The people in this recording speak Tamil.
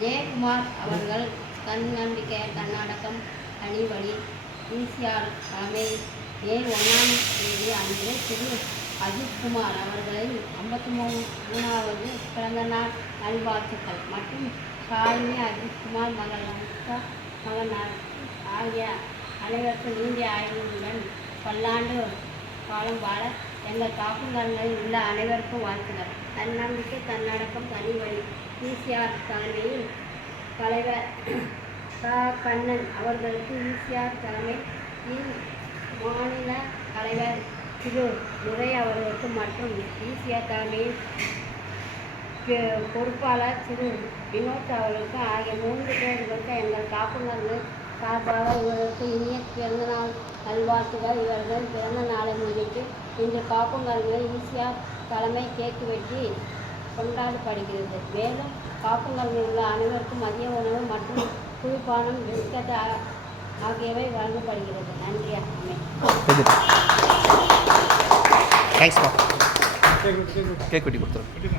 ஜெயக்குமார் அவர்கள் தன்னம்பிக்கை தன்னடக்கம் தனிவழி ஈசிஆர் தலைமை மே 1ஆம் தேதி அன்று திரு அஜித்குமார் அவர்களின் 53வது பிறந்த நாள் நல்வாழ்த்துக்கள் மற்றும் ஷாலினி அஜித்குமார் மகள் அனுஷ்கா மகன் ஆகிய அனைவருக்கும் நீண்ட ஆயுளுடன் பல்லாண்டு காலம் வாழ எங்கள் காப்புங்கரங்களில் உள்ள அனைவருக்கும் வாழ்த்துக்கள். தன்னம்பிக்கை தன்னடக்கம் தனிவழி ஈசிஆர் தலைமையில் தலைவர் கண்ணன் அவர்களுக்கு ஈசிஆர் தலைமையில் மாநில தலைவர் திரு துரை அவர்களுக்கு மற்றும் ஈசிஆர் தலைமையில் பொறுப்பாளர் திரு வினோத் அவர்களுக்கு ஆகிய 3 பேர்களுக்கு எங்கள் காப்புங்கர்கள் சார்பாக இவர்களுக்கு இனிய பிறந்தநாள் நல்வாழ்த்துகள். இவர்கள் பிறந்த நாளை முன்னிட்டு இன்று காப்புங்கர்கள் ஈசிஆர் தலைமை கேக்கு வெட்டி கொண்டாடப்படுகிறது. மேலும் காப்புங்கர்கள் உள்ள அனைவருக்கும் மதிய உணவு மற்றும் குளிர்பானம் பிஸ்கட் ஆகியவை வழங்கப்படுகிறது. நன்றி. கேக் வெட்டி கொடுத்துருங்க.